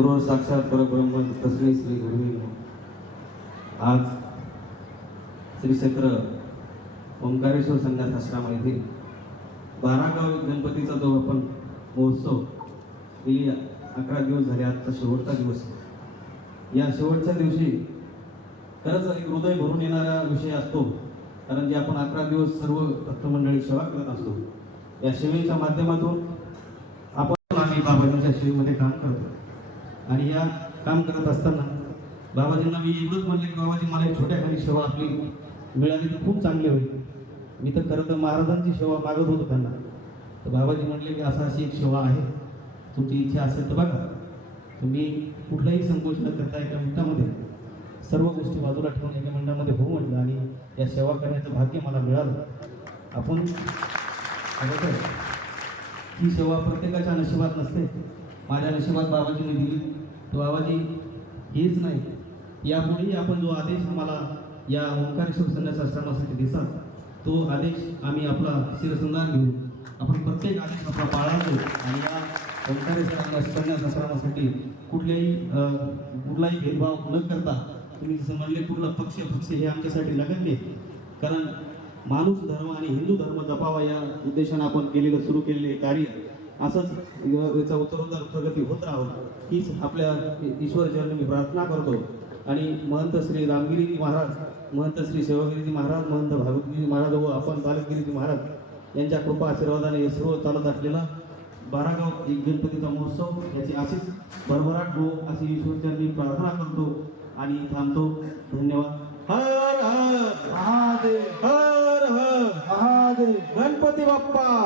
गुरु साक्षात परब्रह्म तस्मै श्री गुरुवे नमः. आज श्री क्षेत्र ओंकारेश्वर संन्यास आश्रम येथे 12 गाव गणपतीचा जो आपण महोत्सव गेली 11 दिवस झाले, आजचा शेवटचा दिवस. या शेवटच्या दिवशी खरंच एक हृदय भरून येणारा विषय असतो, कारण जे आपण 11 दिवस सर्व भक्तमंडळी सेवा करत असतो. या सेवेच्या माध्यमातून आम्ही बाबाजींच्या सेवेमध्ये काम करतो. आणि या काम करत असताना बाबाजींना मी एवढंच म्हणले की बाबाजी मला एक छोट्या खाली सेवा आपली मिळाली तर खूप चांगली होईल. मी तर खरं तर महाराजांची सेवा मागत होतो त्यांना. तर बाबाजी म्हणले की अशी एक सेवा आहे, तुमची इच्छा असेल तर बघा. तुम्ही कुठलाही संकोच न करता एका मिनिटामध्ये सर्व गोष्टी बाजूला ठेवून एका मिनिटामध्ये हो म्हटलं, आणि या सेवा करण्याचं भाग्य मला मिळालं. आपण ही सेवा प्रत्येकाच्या नशिबात नसते. माझ्या नशिबात बाबाजीने दिली. तर बाबाजी हेच नाही, यापुढेही आपण जो आदेश आम्हाला या ओंकारेश्वर संन्यास आश्रमासाठी दिसतात, तो आदेश आम्ही आपला शिरसंधान घेऊ. आपण प्रत्येक आदेश आपला पाळायचो. आणि या ओंकारेश्वर संन्यास आश्रमासाठी कुठलाही भेदभाव न करता, तुम्ही जसं म्हणले कुठला पक्ष हे आमच्यासाठी लगन नाही. कारण माणूस धर्म आणि हिंदू धर्म जपावा या उद्देशाने आपण केलेलं सुरू केलेले कार्य असंच याचा उत्तरोत्तर प्रगती होत राहावं, हीच आपल्या ईश्वरचरणी मी प्रार्थना करतो. आणि महंत श्री रामगिरीजी महाराज, महंत श्री सेवागिरीजी महाराज, महंत भागवतगिरी महाराज व आपण बालकगिरीजी महाराज यांच्या कृपा आशीर्वादाने हे सर्व चालत असलेला 12 गाव एक गणपतीचा महोत्सव याची अशीच भरभराट हो अशी ईश्वरचरणी प्रार्थना करतो आणि थांबतो. धन्यवाद. हर हर महादेव, हर हर महादेव, गणपती बाप्पा.